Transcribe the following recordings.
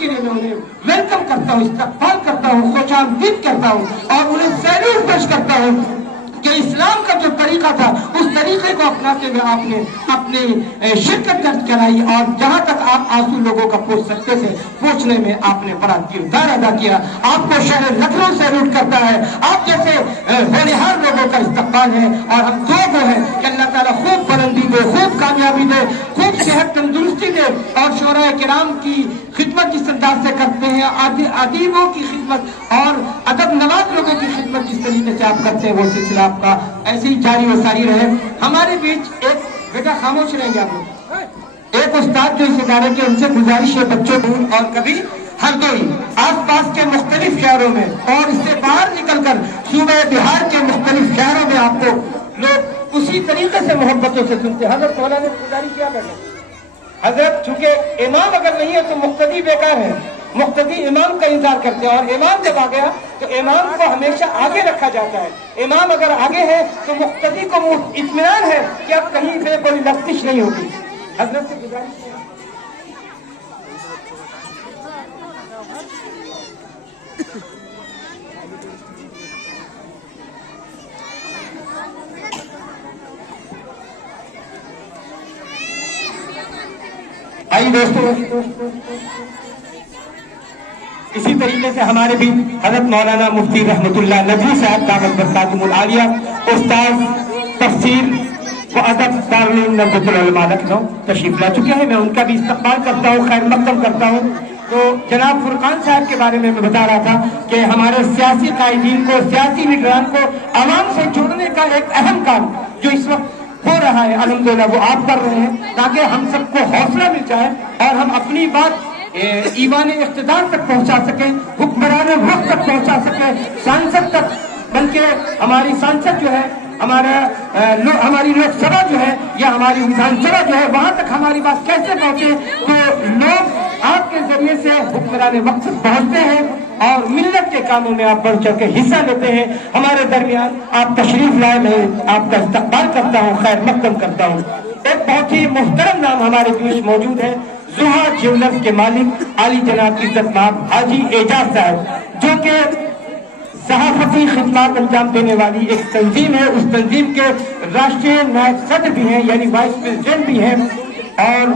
کے لیے میں انہیں ویلکم کرتا ہوں, استقبال کرتا ہوں, خوش آمدید کرتا ہوں اور انہیں سیلوٹ پیش کرتا ہوں کہ اسلام کا جو طریقہ تھا اس طریقے کو اپناتے ہوئے آپ نے اپنی شرکت درج کرائی اور جہاں تک آپ آنسو لوگوں کا پوچھ سکتے تھے پوچھنے میں آپ نے بڑا کردار ادا کیا. آپ کو شہر لکھنؤ سیلوٹ کرتا ہے, آپ جیسے ہونہار لوگوں کا استقبال ہے اور ہم دعا ہیں کہ اللہ تعالیٰ خوب بلندی دے, خوب کامیابی دے, خوب صحت تندرستی دے اور شعراء کرام کی خدمت جس انداز سے کرتے ہیں, ادیبوں کی خدمت اور ادب نواز لوگوں کی خدمت جس طریقے سے آپ کرتے ہیں وہ سلسلہ آپ کا ایسے ہی جاری و ساری رہے. ہمارے بیچ ایک بیٹا خاموش رہ گیا, ایک استاد جو اس ادارے کے, ان سے گزارش ہے بچوں کو اور کبھی ہردوئی آس پاس کے مختلف شہروں میں اور اس سے باہر نکل کر صوبہ بہار کے مختلف شہروں میں آپ کو لوگ اسی طریقے سے محبتوں سے سنتے ہیں. حضرت مولانا نے گزارش کیا کرنا, حضرت چونکہ امام اگر نہیں ہے تو مقتدی بیکار ہے, مقتدی امام کا انتظار کرتے ہیں اور امام جب آ گیا تو امام کو ہمیشہ آگے رکھا جاتا ہے. امام اگر آگے ہے تو مقتدی کو اطمینان ہے کہ اب کہیں سے کوئی لغزش نہیں ہوگی. حضرت سے گزارش ہے. آئیے دوستو, اسی طریقے سے ہمارے بھی حضرت مولانا مفتی رحمت اللہ ندوی صاحب دامت برکاتہم العالیہ, استاد تفسیر و ادب دارالعلوم ندوۃ العلماء لکھنؤ تشریف لا چکے ہیں. میں ان کا بھی استقبال کرتا ہوں, خیر مقدم کرتا ہوں. تو جناب فرقان صاحب کے بارے میں بتا رہا تھا کہ ہمارے سیاسی قائدین کو, سیاسی لیڈران کو عوام سے جوڑنے کا ایک اہم کام جو اس وقت ہو رہا ہے الحمدللہ وہ آپ کر رہے ہیں تاکہ ہم سب کو حوصلہ مل جائے اور ہم اپنی بات ایوان اقتدار تک پہنچا سکیں, حکمران وقت تک پہنچا سکیں, سانسد تک. بلکہ ہماری سانسد جو ہے, ہماری لوک سبھا جو ہے یا ہماری وزان سبھا جو ہے وہاں تک ہماری بات کیسے پہنچے تو لوگ آپ کے ذریعے سے حکمران وقت تک پہنچتے ہیں اور ملت کے کاموں میں آپ بڑھ چڑھ کے حصہ لیتے ہیں. ہمارے درمیان آپ تشریف لائے, میں آپ کا استقبال کرتا ہوں, خیر مقدم کرتا ہوں. ایک بہت ہی محترم نام ہمارے بیچ موجود ہے, زہا جیولرز کے مالک عالی جناب عزت مآب حاجی اعجاز صاحب, جو کہ صحافتی خدمات انجام دینے والی ایک تنظیم ہے. اس تنظیم کے راشٹری نائب صدر بھی ہیں یعنی وائس پریزیڈنٹ بھی ہیں. اور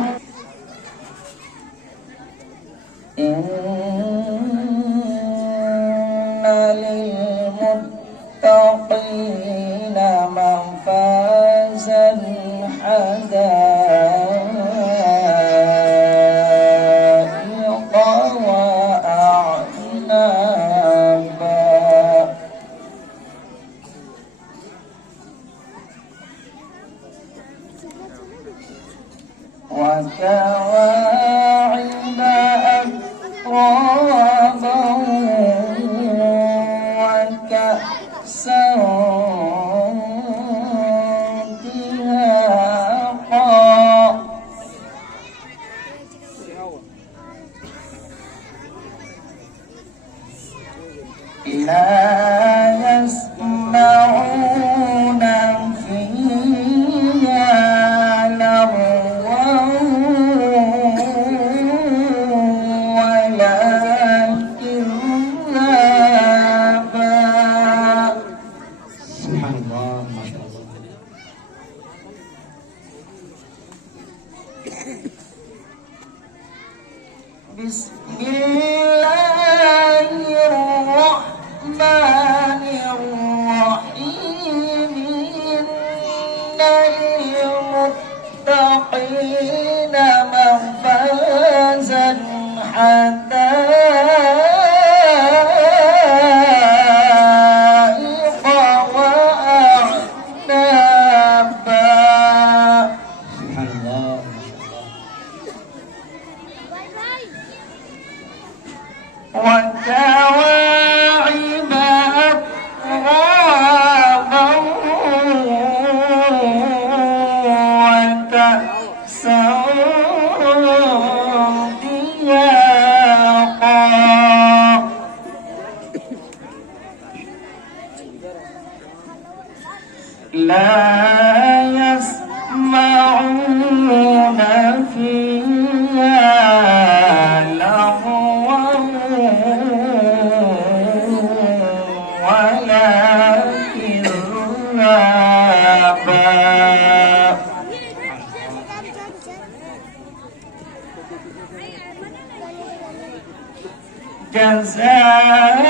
يسمعون فيها لغوا جزاء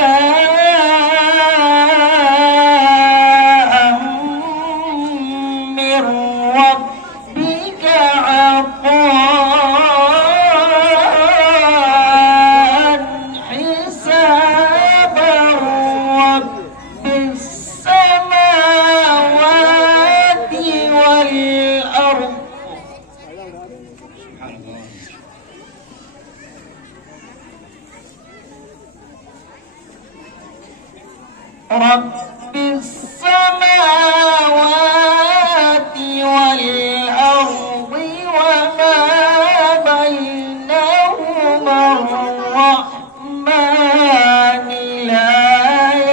من ربك عطاء حسابا رب السماوات والأرض رب السماوات والأرض وما بينهما الرحمن لا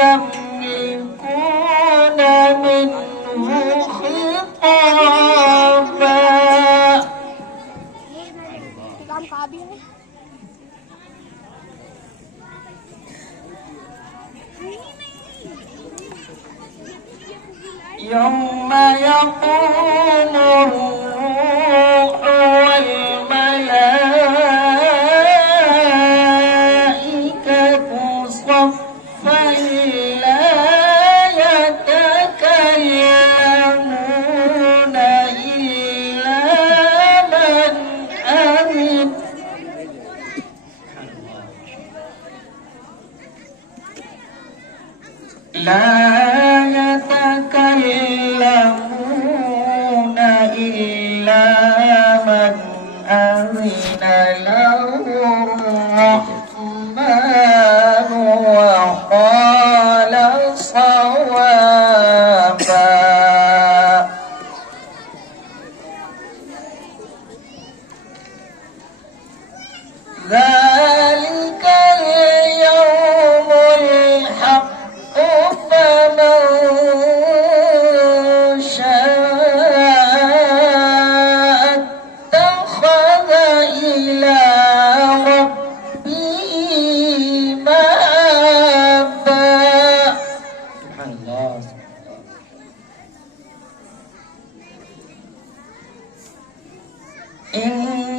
يملكون منه خطابا يوم يقوم الروح والملائكة صفا لا يتكلمون إلا من أذن لا يتكلمون إلا من أذن له الرحمن وقال صوابا ذلك اليوم الحق فمن شاء اتخذ إلى ربه مآبا سبحان الله إنا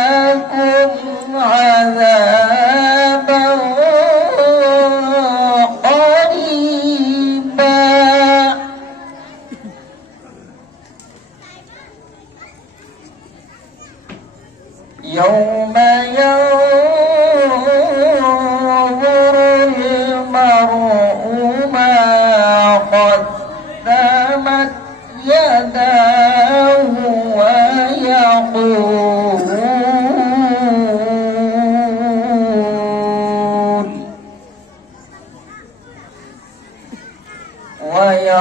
أنذرناكم عذابا قريبا يوم ينظر المرء ما قدمت يداه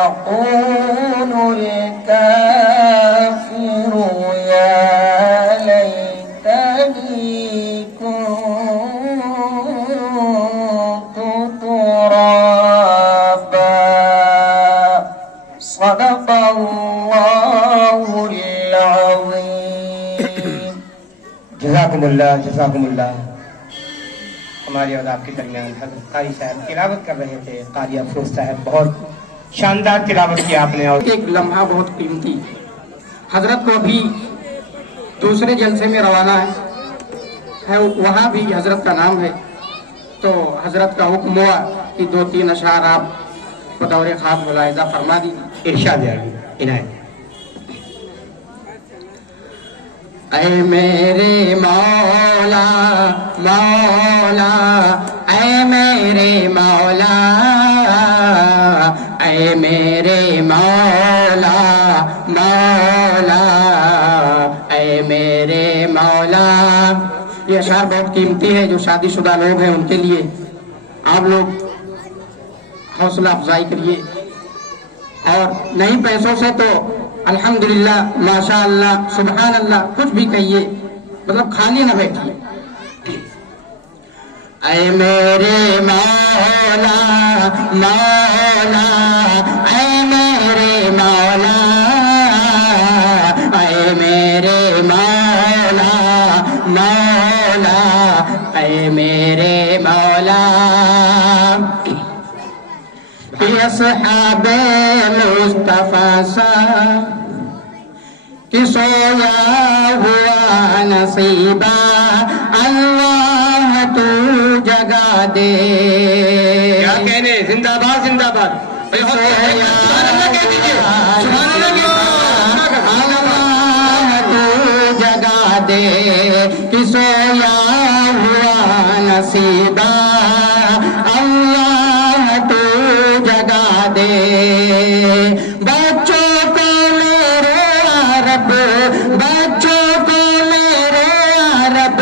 ويقول الكافر يا ليتني كنت ترابا صدق الله العظيم جزاکم اللہ ہمارے اور آپ کے درمیان حضرت قاری صاحب تلاوت کر رہے تھے. قاری افروز صاحب بہت شاندار تلاوت کی آپ نے. اور ایک لمحہ بہت قیمتی حضرت کو ابھی دوسرے جلسے میں روانہ ہے وہاں بھی حضرت کا نام ہے تو حضرت کا حکم ہوا کہ 2-3 اشعار آپ بطور خاص ملاحظہ فرما دیجیے. ارشاد عالی عنایت. اے میرے مولا مولا اے میرے مولا اے میرے مولا مولا اے میرے مولا. یہ اشعار بہت قیمتی ہے. جو شادی شدہ لوگ ہیں ان کے لیے آپ لوگ حوصلہ افزائی کریے اور نہیں پیسوں سے تو الحمدللہ ماشاءاللہ سبحان اللہ کچھ بھی کہیے مطلب خالی نہ بیٹھیے. اے میرے مولا مولا اے میرے مولا اے میرے مولا مولا اے میرے مولا. اصحاب مصطفیٰ سویا ہوا نصیبہ اللہ تو جگا دے. کیا کہنے، زندہ باد زندہ باد. سبحان اللہ کہہ دیجیے، سبحان اللہ کہہ تو جگا دے کہ سویا ہوا نصیبہ اللہ تو جگا دے. بچوں کو میرے عرب، بچوں کو میرے عرب،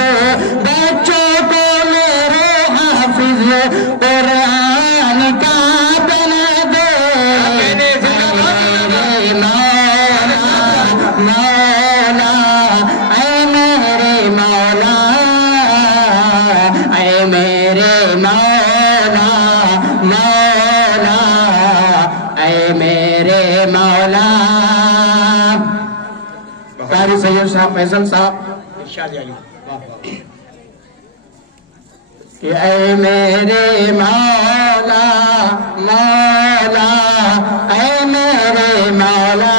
بچوں کو میرے حافظ قرآن کا بنا دے. مولا اے میرے مولا، اے میرے مولا، مولا اے میرے مولا. قاری سید صاحب فیصل صاحب ارشاد علی. کہ اے میرے مولا، مولا اے میرے مولا،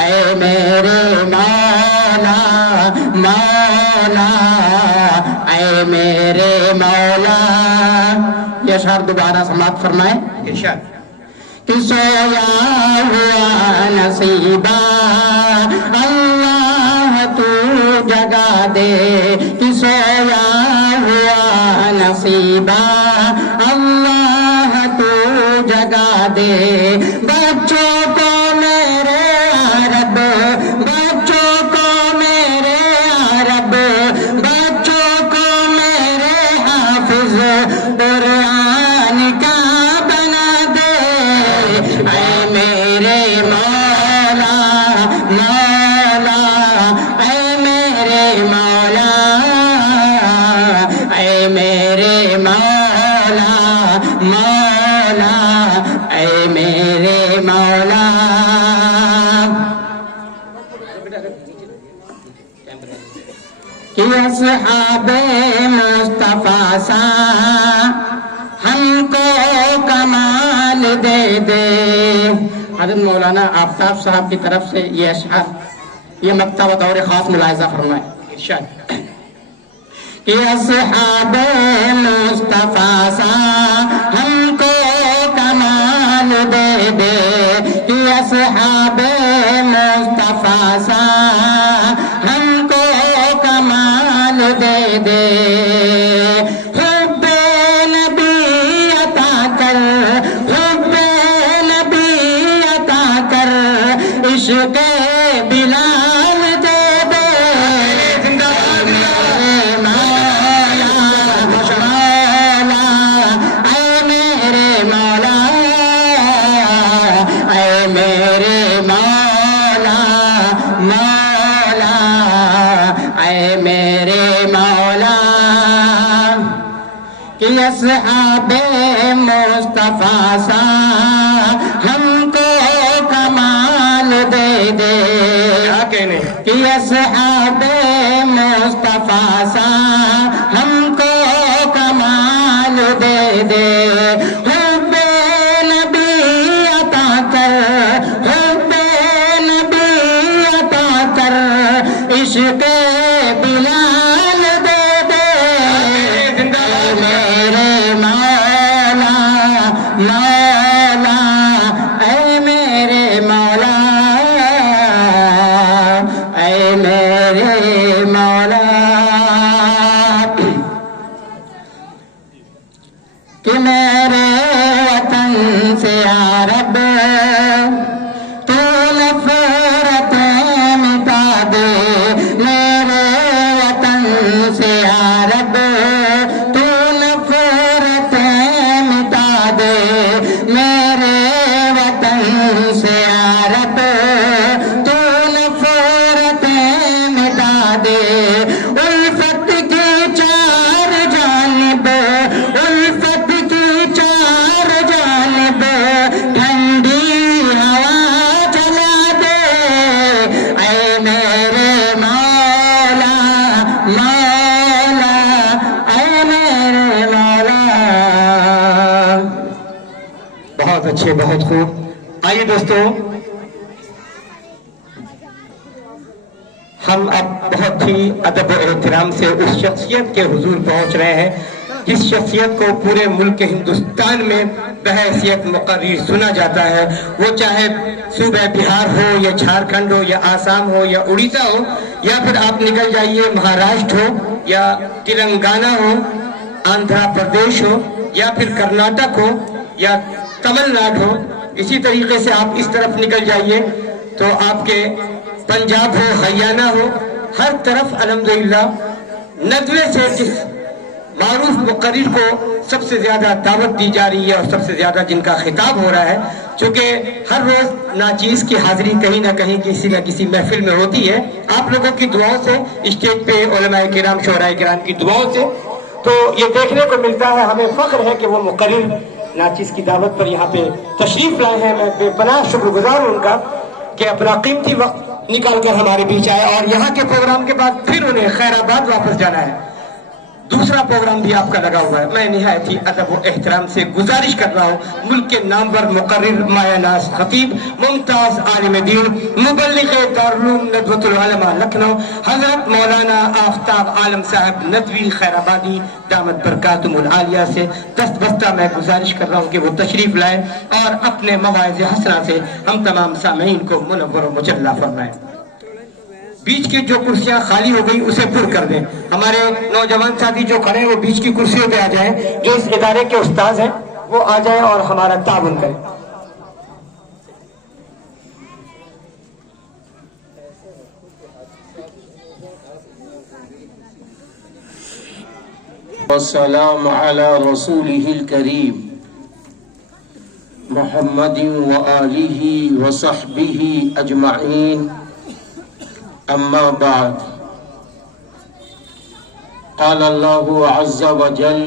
اے میرے مولا، مولا اے میرے مولا. یہ اشعار دوبارہ سماعت فرمائیں. ارشاد. کہ سویا ہوا نصیبہ اللہ تو جگا دے. کہ سویا ہوا نصیبہ اللہ تو جگا دے. بچوں کو میرے عرب، بچوں کو میرے عرب، بچوں کو میرے حافظ قرآن کا بنا دے. اے میرے مولا، مولا اے میرے مولا، اے میرے مولا، مولا اے میرے مولا. کہ اصحاب مصطفیٰ سا ہم کو کمال دے دے. حضرت مولانا آفتاب صاحب کی طرف سے یہ اشعار، یہ مقطع بطور خاص ملاحظہ فرمائیں. ارشاد. کہ اصحاب مصطفیٰ سا ہم کو کمال دے دے. کہ اصحاب مصطفیٰ سا ہم کو کمال دے دے. حب نبی عطا کر، حب نبی عطا کر، عشق بلال دے دے. کہ اصحاب مصطفیٰ سا ہم کو کمال دے دے. کیا کہنے، کہ اصحاب مصطفیٰ سا ہم کو کمال دے دے. حب نبی عطا کر، حب نبی عطا کر، عشق بلال دے دے. میرے مولا، مولا اے میرے مولا، اے میرے مولا. کہ میرے وطن سے یا رب تو نفرتیں مٹا دے. میرے وطن سے یا رب تو نفرتیں مٹا دے. میرے وطن سے یا رب تو نفرتیں مٹا دے. الفت کی چار جانب، الفت کی چار جانب ٹھنڈی ہوا چلا دے. اے میرے مولا، مولا اے میرے مولا. بہت اچھے، بہت خوب. آئیے دوستو، ہم اب بہت ہی ادب و احترام سے اس شخصیت کے حضور پہنچ رہے ہیں جس شخصیت کو پورے ملک ہندوستان میں بحیثیت مقرر سنا جاتا ہے، وہ چاہے صوبہ بہار ہو یا جھارکھنڈ ہو یا آسام ہو یا اڑیسہ ہو، یا پھر آپ نکل جائیے مہاراشٹر ہو یا تلنگانہ ہو، آندھرا پردیش ہو یا پھر کرناٹک ہو یا تمل ناڈو ہو، اسی طریقے سے آپ اس طرف نکل جائیے تو آپ کے پنجاب ہو، ہریانہ ہو، ہر طرف الحمدللہ ندوے سے جس معروف مقرر کو سب سے زیادہ دعوت دی جا رہی ہے اور سب سے زیادہ جن کا خطاب ہو رہا ہے، چونکہ ہر روز ناچیز کی حاضری کہیں نہ کہیں کسی نہ کسی محفل میں ہوتی ہے، آپ لوگوں کی دعاؤں سے، اسٹیج پہ علماء کرام شعراء کرام کی دعاؤں سے تو یہ دیکھنے کو ملتا ہے، ہمیں فخر ہے کہ وہ مقرر ناچیز کی دعوت پر یہاں پہ تشریف لائے ہیں۔ میں بے پناہ شکر گزار ہوں ان کا کہ اپنا قیمتی وقت نکال کر ہمارے بیچ آئے، اور یہاں کے پروگرام کے بعد پھر انہیں خیر آباد واپس جانا ہے، دوسرا پروگرام بھی آپ کا لگا ہوا ہے۔ میں نہایت ہی ادب و احترام سے گزارش کر رہا ہوں ملک کے نامور مقرر مایہ ناز خطیب ممتاز عالم دین مبلغ دارالعلوم ندوۃ العلماء لکھنؤ حضرت مولانا آفتاب عالم صاحب ندوی خیر آبادی دامت برکاتہم العالیہ سے دست بستہ میں گزارش کر رہا ہوں کہ وہ تشریف لائیں اور اپنے مواعظ حسنہ سے ہم تمام سامعین کو منور و مجلہ فرمائیں۔ بیچ کی جو کرسیاں خالی ہو گئی اسے پر کر دیں، ہمارے نوجوان ساتھی جو کھڑے ہیں وہ بیچ کی کرسیوں پہ آ جائیں، جو اس ادارے کے استاذ ہیں وہ آ جائیں اور ہمارا تعاون کریں۔ والسلام على رسوله الكريم محمد وآله وصحبه أجمعين، أما بعد، قال الله عز وجل: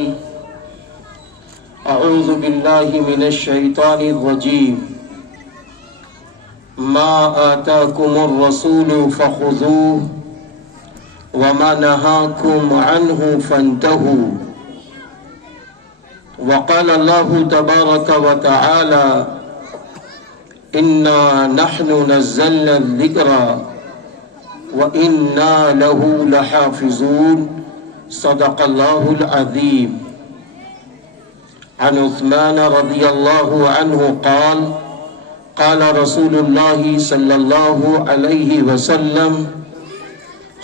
أعوذ بالله من الشيطان الرجيم، ما آتاكم الرسول فخذوه وما نهاكم عنه فانتهوا، وقال الله تبارك وتعالى: إنا نحن نزلنا الذكر وَإِنَّا لَهُ لَحَافِظُونَ صدق الله العظيم۔ عن عثمان رضي الله عنه قال: قال رسول الله صلى الله عليه وسلم: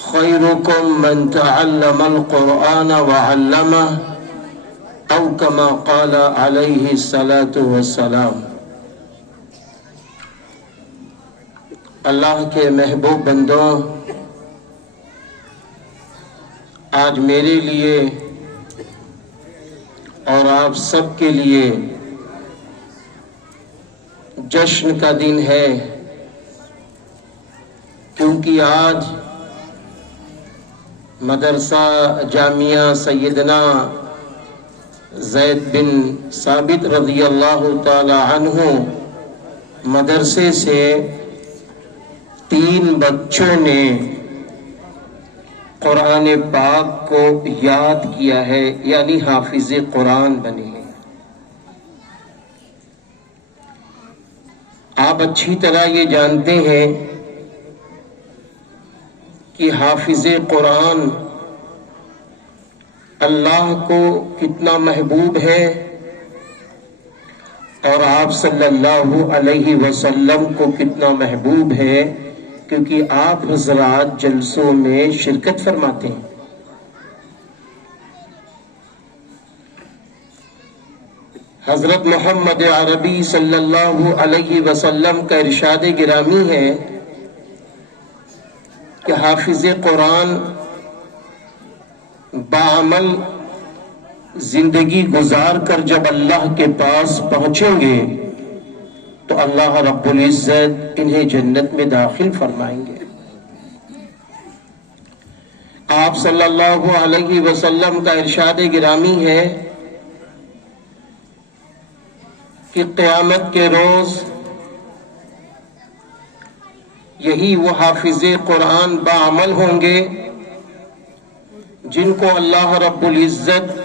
خيركم من تعلم القرآن وعلمه، أو كما قال عليه الصلاة والسلام۔ اللہ کے محبوب بندوں، آج میرے لیے اور آپ سب کے لیے جشن کا دن ہے، کیونکہ آج مدرسہ جامعہ سیدنا زید بن ثابت رضی اللہ تعالی عنہ مدرسے سے 3 بچوں نے قرآن پاک کو یاد کیا ہے، یعنی حافظ قرآن بنے ہیں۔ آپ اچھی طرح یہ جانتے ہیں کہ حافظ قرآن اللہ کو کتنا محبوب ہے اور آپ صلی اللہ علیہ وسلم کو کتنا محبوب ہے، کیونکہ آپ حضرات جلسوں میں شرکت فرماتے ہیں۔ حضرت محمد عربی صلی اللہ علیہ وسلم کا ارشاد گرامی ہے کہ حافظ قرآن بعمل زندگی گزار کر جب اللہ کے پاس پہنچیں گے تو اللہ رب العزت انہیں جنت میں داخل فرمائیں گے۔ آپ صلی اللہ علیہ وسلم کا ارشاد گرامی ہے کہ قیامت کے روز یہی وہ حافظ قرآن بعمل ہوں گے جن کو اللہ رب العزت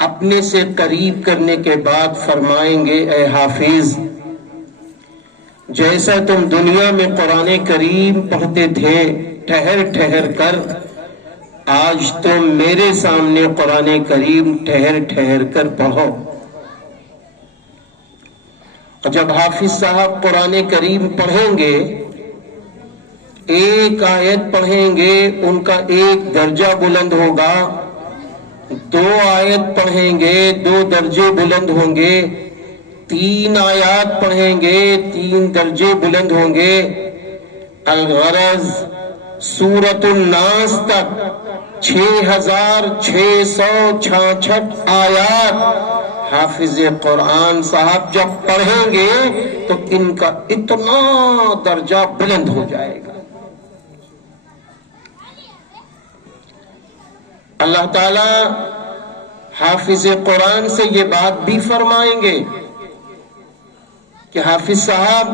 اپنے سے قریب کرنے کے بعد فرمائیں گے: اے حافظ، جیسا تم دنیا میں قرآن کریم پڑھتے تھے ٹھہر ٹھہر کر، آج تم میرے سامنے قرآن کریم ٹھہر ٹھہر کر پڑھو۔ اور جب حافظ صاحب قرآن کریم پڑھیں گے، ایک آیت پڑھیں گے، ان کا ایک درجہ بلند ہوگا، 2 آیت پڑھیں گے 2 درجے بلند ہوں گے، 3 آیات پڑھیں گے 3 درجے بلند ہوں گے۔ الغرض سورۃ الناس تک 6666 آیات حافظ قرآن صاحب جب پڑھیں گے تو ان کا اتنا درجہ بلند ہو جائے گا۔ اللہ تعالی حافظ قرآن سے یہ بات بھی فرمائیں گے کہ حافظ صاحب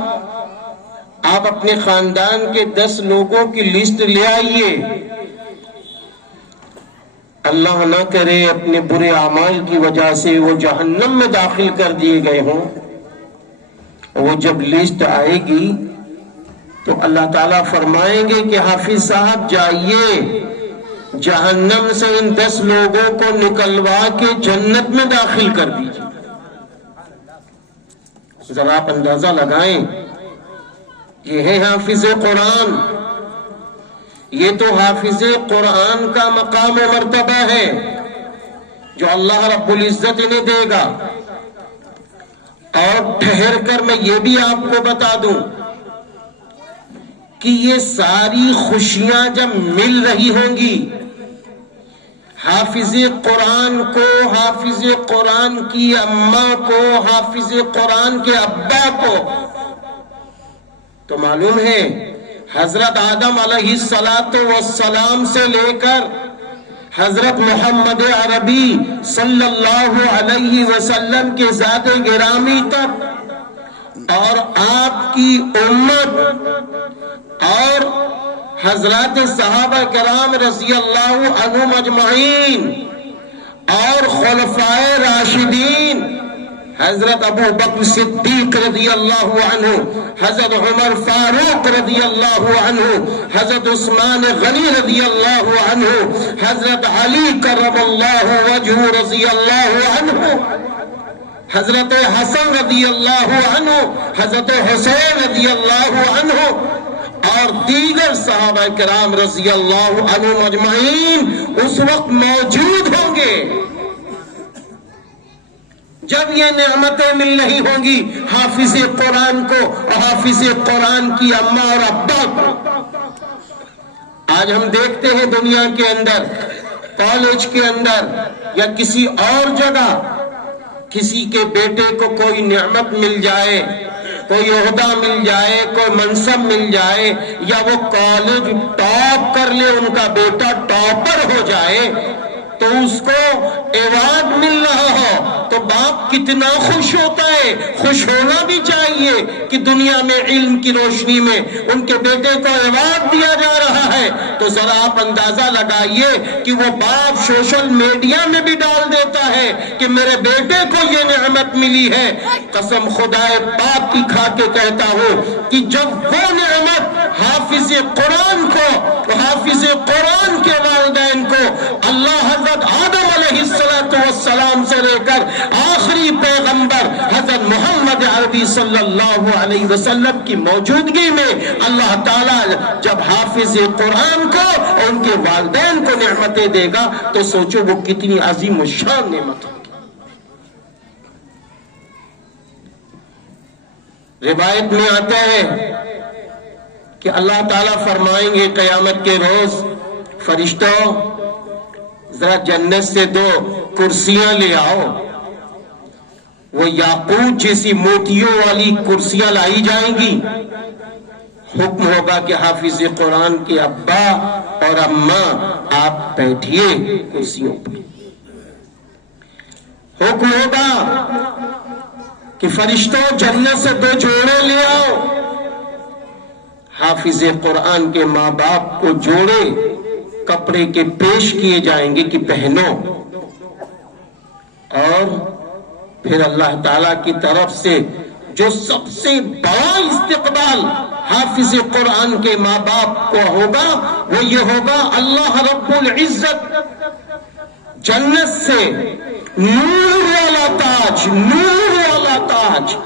آپ اپنے خاندان کے 10 لوگوں کی لسٹ لے آئیے، اللہ نہ کرے اپنے برے اعمال کی وجہ سے وہ جہنم میں داخل کر دیے گئے ہوں۔ وہ جب لسٹ آئے گی تو اللہ تعالیٰ فرمائیں گے کہ حافظ صاحب جائیے جہنم سے ان 10 لوگوں کو نکلوا کے جنت میں داخل کر دیجیے۔ ذرا آپ اندازہ لگائیں، یہ ہے حافظ قرآن، یہ تو حافظ قرآن کا مقام و مرتبہ ہے جو اللہ رب العزت انہیں دے گا۔ اور ٹھہر کر میں یہ بھی آپ کو بتا دوں کہ یہ ساری خوشیاں جب مل رہی ہوں گی حافظ قرآن کو، حافظ قرآن کی اماں کو، حافظ قرآن کے ابا کو، تو معلوم ہے حضرت آدم علیہ السلام سے لے کر حضرت محمد عربی صلی اللہ علیہ وسلم کے ذات گرامی تک اور آپ کی امت اور حضرات صحابہ کرام رضی اللہ عنہم اجمعین اور خلفائے راشدین حضرت ابو بکر صدیق رضی اللہ عنہ، حضرت عمر فاروق رضی اللہ عنہ، حضرت عثمان غنی رضی اللہ عنہ، حضرت علی کرم اللہ وجہ رضی اللہ عنہ، حضرت حسن رضی اللہ عنہ، حضرت حسین رضی اللہ عنہ اور دیگر صحابہ کرام رضی اللہ عنہ اجمعین اس وقت موجود ہوں گے جب یہ نعمتیں مل رہی ہوں گی حافظ قرآن کو اور حافظ قرآن کی اماں اور ابا کو۔ آج ہم دیکھتے ہیں دنیا کے اندر، کالج کے اندر یا کسی اور جگہ، کسی کے بیٹے کو کوئی نعمت مل جائے، کوئی عہدہ مل جائے، کوئی منصب مل جائے، یا وہ کالج ٹاپ کر لے، ان کا بیٹا ٹاپر ہو جائے تو اس کو ایوارڈ مل رہا ہو تو باپ کتنا خوش ہوتا ہے۔ خوش ہونا بھی چاہیے کہ دنیا میں علم کی روشنی میں ان کے بیٹے کو ایوارڈ دیا جا رہا ہے، تو ذرا آپ اندازہ لگائیے کہ وہ باپ سوشل میڈیا میں بھی ڈال دیتا ہے کہ میرے بیٹے کو یہ نعمت ملی ہے۔ قسم خدائے پاک کی کھا کے کہتا ہوں کہ جب وہ نعمت حافظ قرآن کو، حافظ قرآن کے والدین کو اللہ حضرت آدم علیہ السلام سے لے کر آخری پیغمبر حضرت محمد عربی صلی اللہ علیہ وسلم کی موجودگی میں اللہ تعالیٰ جب حافظ قرآن کو اور ان کے والدین کو نعمتیں دے گا تو سوچو وہ کتنی عظیم الشان نعمت ہوگی۔ روایت میں آتا ہے کہ اللہ تعالیٰ فرمائیں گے قیامت کے روز، فرشتوں ذرا جنت سے 2 کرسیاں لے آؤ۔ وہ یاقوت جیسی موتیوں والی کرسیاں لائی جائیں گی۔ حکم ہوگا کہ حافظ قرآن کے ابا اور اماں آپ بیٹھیے کرسیوں پہ۔ حکم ہوگا کہ فرشتوں جنت سے 2 جوڑے لے آؤ۔ حافظ قرآن کے ماں باپ کو جوڑے کپڑے کے پیش کیے جائیں گے کہ پہنو، اور پھر اللہ تعالیٰ کی طرف سے جو سب سے بڑا استقبال حافظ قرآن کے ماں باپ کو ہوگا وہ یہ ہوگا، اللہ رب العزت جنت سے نور والا تاج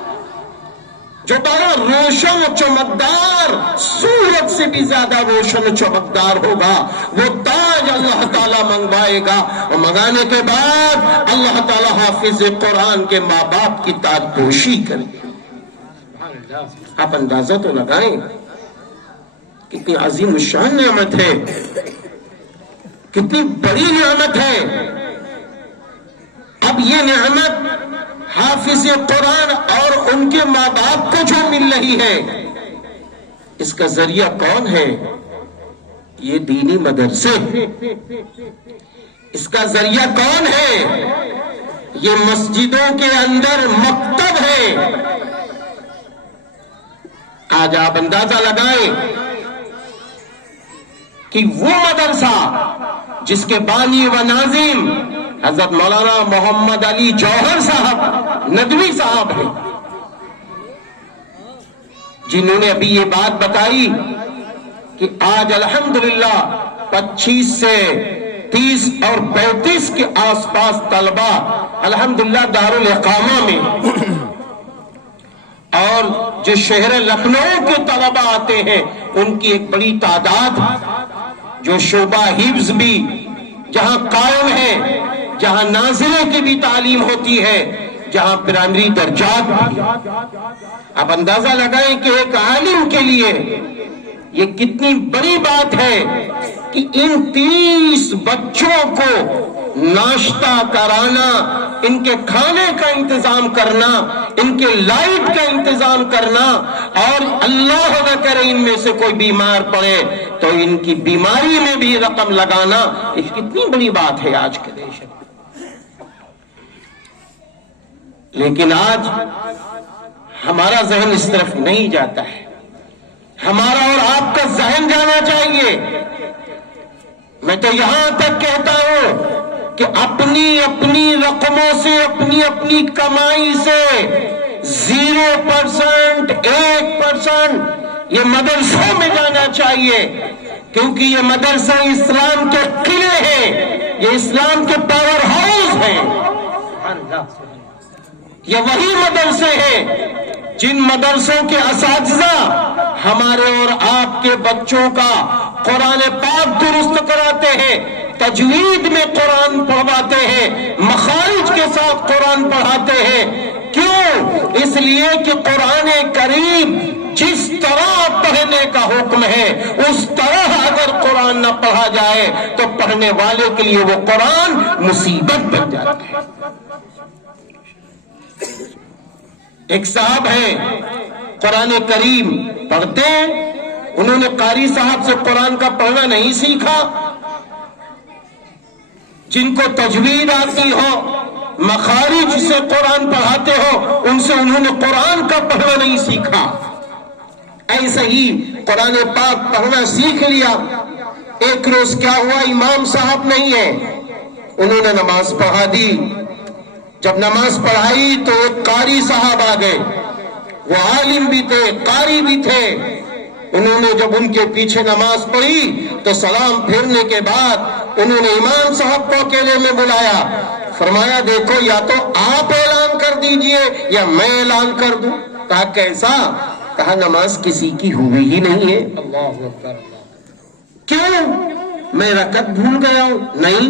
جو بڑا روشن و چمکدار، سورج سے بھی زیادہ روشن و چمکدار ہوگا، وہ تاج اللہ تعالیٰ منگوائے گا، اور منگانے کے بعد اللہ تعالیٰ حافظ قرآن کے ماں باپ کی تاج پوشی کرے گا۔ آپ اندازہ تو لگائیں کتنی عظیم الشان نعمت ہے، کتنی بڑی نعمت ہے۔ اب یہ نعمت حافظ قرآن اور ان کے ماں باپ کو جو مل رہی ہے، اس کا ذریعہ کون ہے؟ یہ دینی مدرسے۔ اس کا ذریعہ کون ہے؟ یہ مسجدوں کے اندر مکتب ہے۔ آج آپ اندازہ لگائیں کہ وہ مدرسہ جس کے بانی و ناظم حضرت مولانا محمد علی جوہر صاحب ندوی صاحب ہیں، جنہوں نے ابھی یہ بات بتائی کہ آج الحمدللہ 25 سے 30 اور 35 کے آس پاس طلبہ الحمدللہ دارالاقامہ میں، اور جو شہر لکھنؤ کے طلبہ آتے ہیں ان کی ایک بڑی تعداد، جو شعبہ حفظ بھی جہاں قائم ہے، جہاں ناظرے کی بھی تعلیم ہوتی ہے، جہاں پرائمری درجات بھی۔ اب اندازہ لگائیں کہ ایک عالم کے لیے یہ کتنی بڑی بات ہے کہ ان 30 بچوں کو ناشتہ کرانا، ان کے کھانے کا انتظام کرنا، ان کے لائٹ کا انتظام کرنا، اور اللہ نہ کرے ان میں سے کوئی بیمار پڑے تو ان کی بیماری میں بھی رقم لگانا، یہ کتنی بڑی بات ہے آج کے دیش میں۔ لیکن آج ہمارا ذہن اس طرف نہیں جاتا ہے، ہمارا اور آپ کا ذہن جانا چاہیے۔ میں تو یہاں تک کہتا ہوں کہ اپنی رقموں سے، اپنی کمائی سے 0%، 1% یہ مدرسوں میں جانا چاہیے، کیونکہ یہ مدرسہ اسلام کے قلعے ہیں، یہ اسلام کے پاور ہاؤس ہیں۔ یہ وہی مدرسے ہیں جن مدرسوں کے اساتذہ ہمارے اور آپ کے بچوں کا قرآن پاک درست کراتے ہیں، تجوید میں قرآن پڑھواتے ہیں، مخارج کے ساتھ قرآن پڑھاتے ہیں۔ کیوں؟ اس لیے کہ قرآن کریم جس طرح پڑھنے کا حکم ہے اس طرح اگر قرآن نہ پڑھا جائے تو پڑھنے والے کے لیے وہ قرآن مصیبت بن جاتا ہے۔ ایک صاحب ہیں قرآن کریم پڑھتے ہیں، انہوں نے قاری صاحب سے قرآن کا پڑھنا نہیں سیکھا، جن کو تجوید آتی ہو، مخارج سے قرآن پڑھاتے ہو، ان سے انہوں نے قرآن کا پڑھنا نہیں سیکھا۔ ایسے ہی قرآن پاک پڑھنا سیکھ لیا۔ ایک روز کیا ہوا، امام صاحب نہیں ہے، انہوں نے نماز پڑھا دی۔ جب نماز پڑھائی تو ایک قاری صاحب آ گئے، وہ عالم بھی تھے، قاری بھی تھے۔ انہوں نے جب ان کے پیچھے نماز پڑھی تو سلام پھیرنے کے بعد انہوں نے امام صاحب کو اکیلے میں بلایا، فرمایا دیکھو یا تو آپ اعلان کر دیجئے یا میں اعلان کر دوں۔ کہا کیسا؟ کہا نماز کسی کی ہوئی ہی نہیں ہے۔ اللہ اکبر۔ کیوں؟ میں رکعت بھول گیا ہوں؟ نہیں۔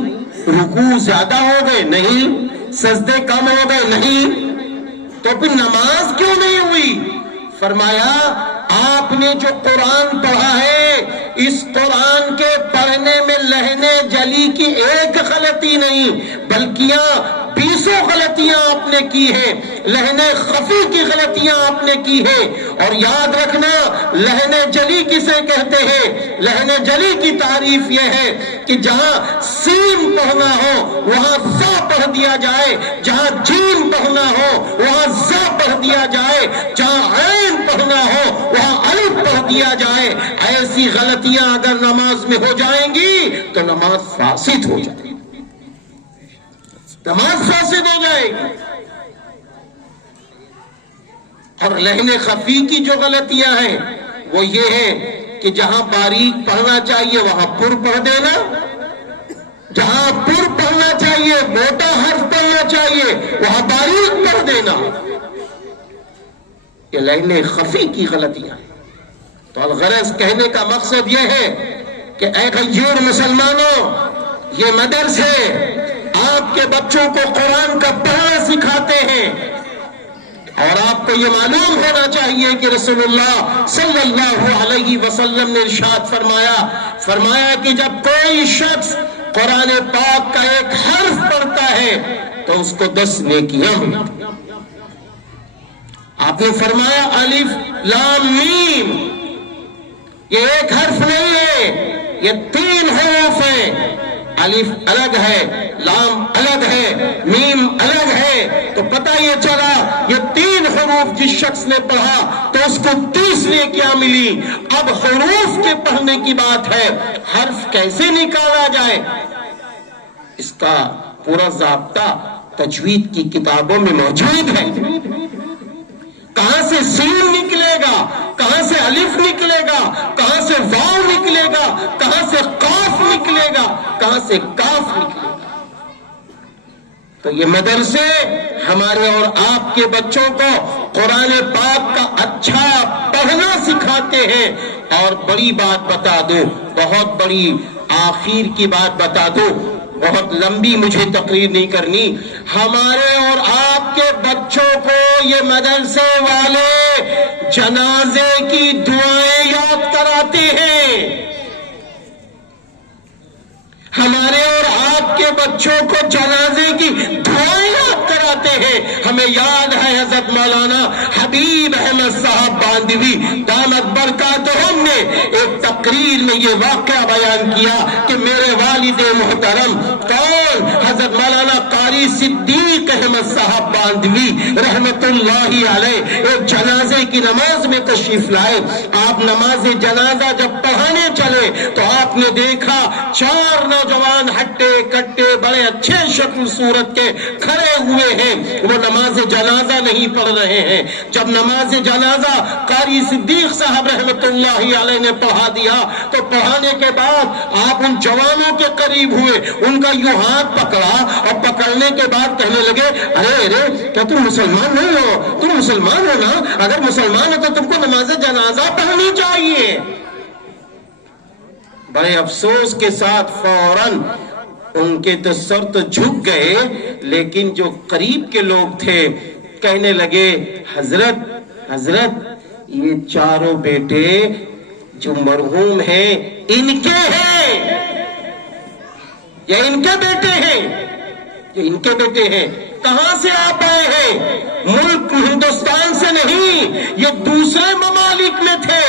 رکوع زیادہ ہو گئے؟ نہیں۔ سجدے کم ہو گئے؟ نہیں۔ تو پھر نماز کیوں نہیں ہوئی؟ فرمایا آپ نے جو قرآن پڑھا ہے اس قرآن کے پڑھنے میں لہنے جلی کی ایک غلطی نہیں بلکہ 20 غلطیاں آپ نے کی ہیں، لہنے خفی کی غلطیاں آپ نے کی ہیں۔ اور یاد رکھنا لہنے جلی کسے کہتے ہیں؟ لہنے جلی کی تعریف یہ ہے کہ جہاں سین پڑھنا ہو وہاں زا پڑھ دیا جائے، جہاں جیم پڑھنا ہو وہاں زا پڑھ دیا جائے، جہاں عین پڑھنا ہو وہاں الف پڑھ دیا جائے۔ ایسی غلطیاں اگر نماز میں ہو جائیں گی تو نماز فاسد ہو جائے گی، نماز فاسد ہو جائے گی۔ اور لہن خفی کی جو غلطیاں ہیں وہ یہ ہیں کہ جہاں باریک پڑھنا چاہیے وہاں پر پڑھ دینا، جہاں پر پڑھنا چاہیے موٹا حرف پڑھنا چاہیے وہاں باریک پڑھ دینا، یہ لہن خفی کی غلطیاں ہیں۔ تو الغرض کہنے کا مقصد یہ ہے کہ اے غیور مسلمانوں، یہ مدرسے آپ کے بچوں کو قرآن کا پڑھنا سکھاتے ہیں، اور آپ کو یہ معلوم ہونا چاہیے کہ رسول اللہ صلی اللہ علیہ وسلم نے ارشاد فرمایا کہ جب کوئی شخص قرآن پاک کا ایک حرف پڑھتا ہے تو اس کو 10 نیکیاں ملتی۔ آپ نے فرمایا الف لام میم، یہ ایک حرف نہیں ہے، یہ 3 حروف ہیں، الف الگ ہے، لام الگ ہے، میم الگ ہے، تو پتہ یہ چلا یہ 3 حروف جس شخص نے پڑھا تو اس کو 30 نیکیاں ملی۔ اب حروف کے پڑھنے کی بات ہے، حرف کیسے نکالا جائے اس کا پورا ضابطہ تجوید کی کتابوں میں موجود ہے۔ کہاں سے سین نکلے گا، کہاں سے الف نکلے گا، کہاں سے واو نکلے گا، کہاں سے قاف نکلے گا، کہاں سے کاف نکلے گا۔ تو یہ مدرسے ہمارے اور آپ کے بچوں کو قرآن پاک کا اچھا پڑھنا سکھاتے ہیں۔ اور بڑی بات بتا دوں، بہت بڑی آخر کی بات بتا دوں، بہت لمبی مجھے تقریر نہیں کرنی، ہمارے اور آپ کے بچوں کو یہ مدرسے والے جنازے کی دعائیں یاد کراتے ہیں۔ ہمارے اور آپ کے بچوں کو جنازے کی دعائیں یاد کراتے ہیں۔ ہمیں یاد ہے حضرت مولانا حبیب احمد صاحب باندوی دامت برکاتہم نے ایک تقریر میں یہ واقعہ بیان کیا کہ میرے والد محترم کون حضرت مولانا قاری صدیق احمد صاحب باندوی رحمت اللہ علیہ ایک جنازے کی نماز میں تشریف لائے۔ آپ نماز جنازہ جب پڑھانے چلے تو آپ نے دیکھا 4 نوجوان ہٹے کٹے بڑے اچھے شکل صورت کے کھڑے ہوئے ہیں، وہ نماز جنازہ نہیں پڑھ رہے ہیں۔ جب نماز جنازہ قاری صدیق صاحب رحمت اللہ علیہ نے پڑھا دیا تو پڑھانے کے بعد آپ ان جوانوں کے قریب ہوئے، ان کا یوں ہاتھ پکڑا اور پکڑنے کے بعد کہنے لگے ارے کیا تم مسلمان نہیں ہو؟ تم مسلمان ہو نا؟ اگر مسلمان ہو تو تم کو نماز جنازہ پڑھنی چاہیے۔ بڑے افسوس کے ساتھ فوراً ان کے تو سر تو جھک گئے، لیکن جو قریب کے لوگ تھے کہنے لگے حضرت یہ 4 بیٹے جو مرحوم ہیں ان کے ہیں، یہ ان کے بیٹے ہیں، یہ ان کے بیٹے ہیں۔ کہاں سے آپ آئے ہیں؟ ملک ہندوستان سے نہیں، یہ دوسرے ممالک میں تھے۔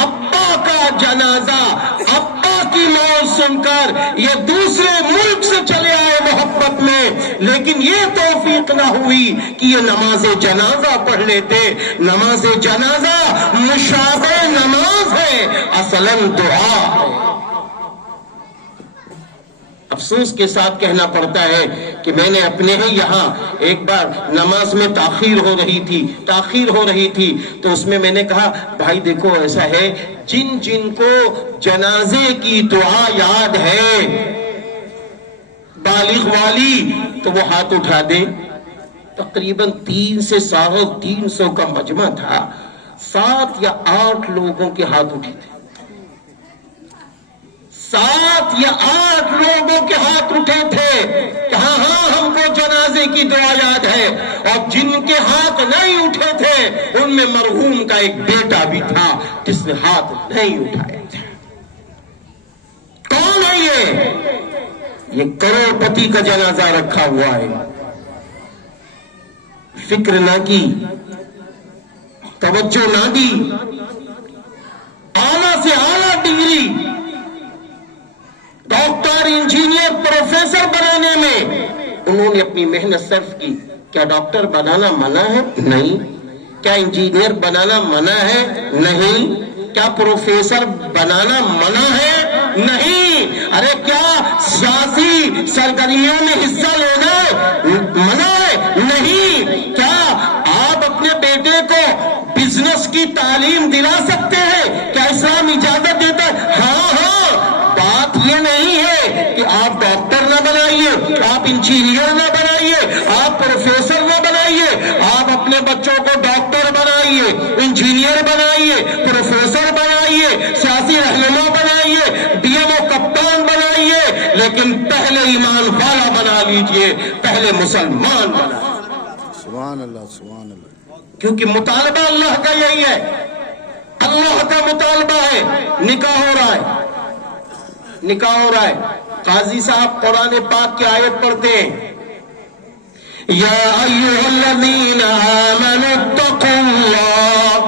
ابا کا جنازہ، ابا کی موت سن کر یہ دوسرے ملک سے چلے آئے محبت میں، لیکن یہ توفیق نہ ہوئی کہ یہ نماز جنازہ پڑھ لیتے۔ نماز جنازہ مشابہ نماز ہے، اصلاً دعا ہے۔ افسوس کے ساتھ کہنا پڑتا ہے کہ میں نے اپنے ہی یہاں ایک بار نماز میں تاخیر ہو رہی تھی تو اس میں نے کہا بھائی دیکھو ایسا ہے جن کو جنازے کی دعا یاد ہے بالغ والی تو وہ ہاتھ اٹھا دے۔ تقریباً 300 سے 350 کا مجمع تھا، 7 یا 8 لوگوں کے ہاتھ اٹھے تھے، 7 یا 8 لوگوں کے ہاتھ اٹھے تھے کہ ہاں ہم کو جنازے کی دعا یاد ہے۔ اور جن کے ہاتھ نہیں اٹھے تھے ان میں مرحوم کا ایک بیٹا بھی تھا جس نے ہاتھ نہیں اٹھایا تھا۔ کون ہے یہ کروڑ پتی کا جنازہ رکھا ہوا ہے، فکر نہ کی، توجہ نہ دی، اعلیٰ سے اعلیٰ ڈگری ڈاکٹر انجینئر پروفیسر بنانے میں انہوں نے اپنی محنت صرف کی۔ کیا ڈاکٹر بنانا منع ہے؟ نہیں۔ کیا انجینئر بنانا منع ہے؟ نہیں۔ کیا پروفیسر بنانا منع ہے؟ نہیں۔ ارے کیا سیاسی سرگرمیوں میں حصہ لینا منع ہے؟ نہیں۔ کیا آپ اپنے بیٹے کو بزنس کی تعلیم دلا سکتے ہیں؟ کیا اسلام اجازت دیتا ہے؟ ہاں، بات یہ نہیں ہے کہ آپ ڈاکٹر نہ بنائیے، آپ انجینئر نہ بنائیے، آپ پروفیسر نہ بنائیے، آپ اپنے بچوں کو ڈاکٹر بنائیے، انجینئر بنائیے، پروفیسر بنائیے، سیاسی رہنما بنائیے، ڈی ایم او کپتان بنائیے، لیکن پہلے ایمان والا بنا لیجئے، پہلے مسلمان بنا لیجئے۔ سبحان اللہ، سبحان اللہ۔ کیونکہ مطالبہ اللہ کا یہی ہے، اللہ کا مطالبہ ہے۔ نکاح ہو رہا ہے، نکاح ہو رہا ہے، قاضی صاحب قرآن پاک کی آیت پڑھتے ہیں، یا ایھا الذین آمنوا اتقوا اللہ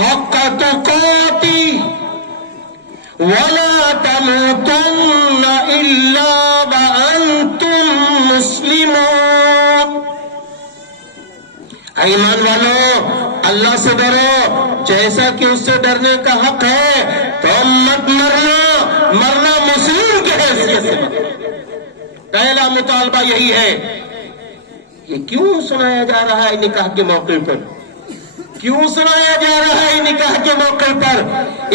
حق تقاته ولا تموتن الا وانتم مسلمون۔ ایمان والو، اللہ سے ڈرو جیسا کہ اس سے ڈرنے کا حق ہے، تم مت مرنا مسلم کے حیثیت سے۔ پہلا مطالبہ یہی ہے۔ یہ کیوں سنایا جا رہا ہے نکاح کے موقع پر؟ کیوں سنایا جا رہا ہے نکاح کے موقع پر؟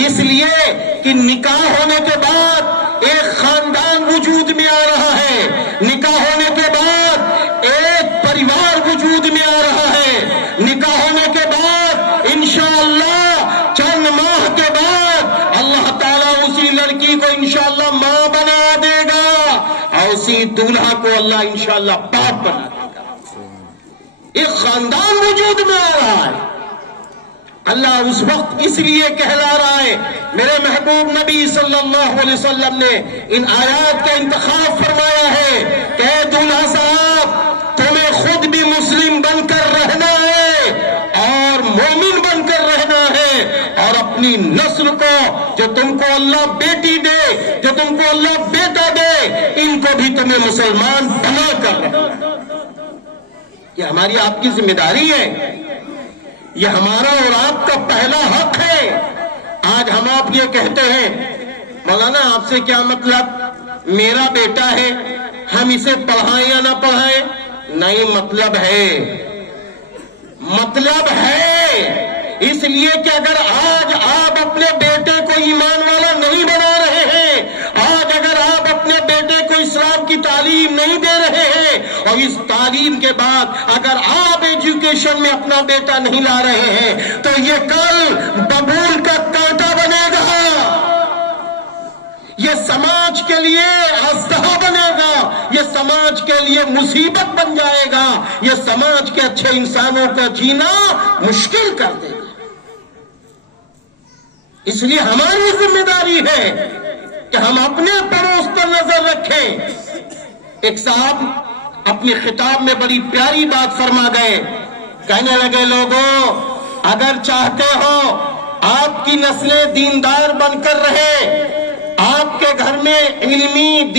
اس لیے کہ نکاح ہونے کے بعد ایک خاندان وجود میں آ رہا ہے، نکاح ہونے کے بعد ایک پریوار وجود میں آ رہا ہے، نکاح ہونے کے بعد انشاءاللہ چند ماہ کے بعد اللہ تعالیٰ اسی لڑکی کو انشاءاللہ ماں بنا دے گا اور اسی دولہا کو اللہ انشاءاللہ باپ بنا دے گا۔ ایک خاندان وجود میں آ رہا ہے۔ اللہ اس وقت اس لیے کہلا رہا ہے، میرے محبوب نبی صلی اللہ علیہ وسلم نے ان آیات کا انتخاب فرمایا ہے کہ اے دولہا صاحب، تمہیں خود بھی مسلم بن کر رہنا ہے اور مومن بن کر رہنا ہے، اور اپنی نسل کو، جو تم کو اللہ بیٹی دے، جو تم کو اللہ بیٹا دے، ان کو بھی تمہیں مسلمان بنا کر رہنا ہے۔ یہ ہماری آپ کی ذمہ داری ہے، یہ ہمارا اور آپ کا پہلا حق ہے۔ آج ہم آپ یہ کہتے ہیں مولانا آپ سے کیا مطلب، میرا بیٹا ہے، ہم اسے پڑھائیں یا نہ پڑھائیں؟ نہیں، مطلب ہے، مطلب ہے۔ اس لیے کہ اگر آج آپ اپنے بیٹے کو ایمان والا نہیں بنا رہے ہیں، آج اگر آپ اپنے بیٹے کو اسلام کی تعلیم نہیں دے رہے ہیں، اور اس تعلیم کے بعد اگر آپ ایجوکیشن میں اپنا بیٹا نہیں لا رہے ہیں، تو یہ کل ببول کا کانٹا بنے گا، یہ سماج کے لیے اژدہا بنے گا، یہ سماج کے لیے مصیبت بن جائے گا، یہ سماج کے اچھے انسانوں کا جینا مشکل کر دے گا۔ اس لیے ہماری ذمہ داری ہے کہ ہم اپنے پڑوس پر نظر رکھیں۔ ایک صاحب اپنی خطاب میں بڑی پیاری بات فرما گئے، کہنے لگے لوگوں اگر چاہتے ہو آپ کی نسلیں دیندار بن کر رہے، آپ کے گھر میں علمی